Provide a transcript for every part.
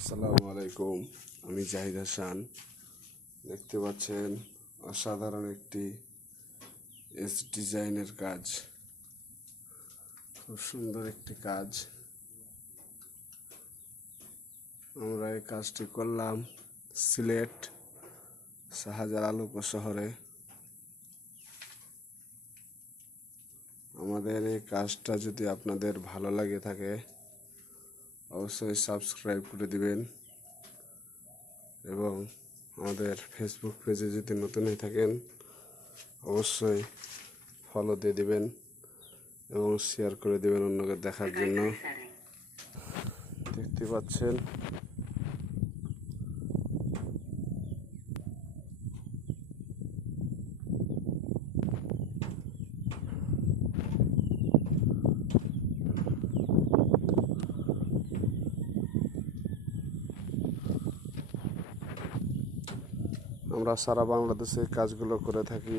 আসসালামু আলাইকুম। আমি জাহিদ হাসান। দেখতে পাচ্ছেন অসাধারণ একটি এস ডিজাইনের কাজ, খুব সুন্দর একটি কাজ। আমরা এই কাজটি করলাম সিলেট শাহজালাল উপশহরে। আমাদের এই কাজটা যদি আপনাদের ভালো লাগে থাকে অবশ্যই সাবস্ক্রাইব করে দিবেন এবং আমাদের ফেসবুক পেজে যদি নতুন হয়ে থাকেন অবশ্যই ফলো দিয়ে দিবেন এবং শেয়ার করে দেবেন অন্যকে দেখার জন্য। দেখতে পাচ্ছেন আমরা সারা বাংলাদেশে কাজগুলো করে থাকি।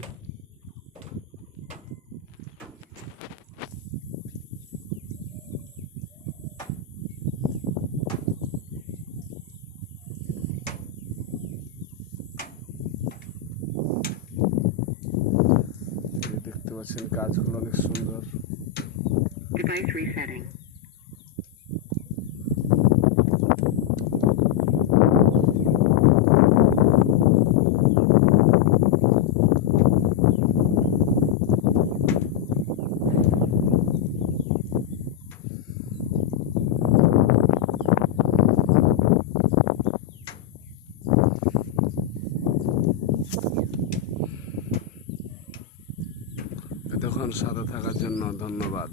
দেখতে পাচ্ছেন কাজগুলো অনেক সুন্দর। Device resetting. এতক্ষণ সাথে থাকার জন্য ধন্যবাদ।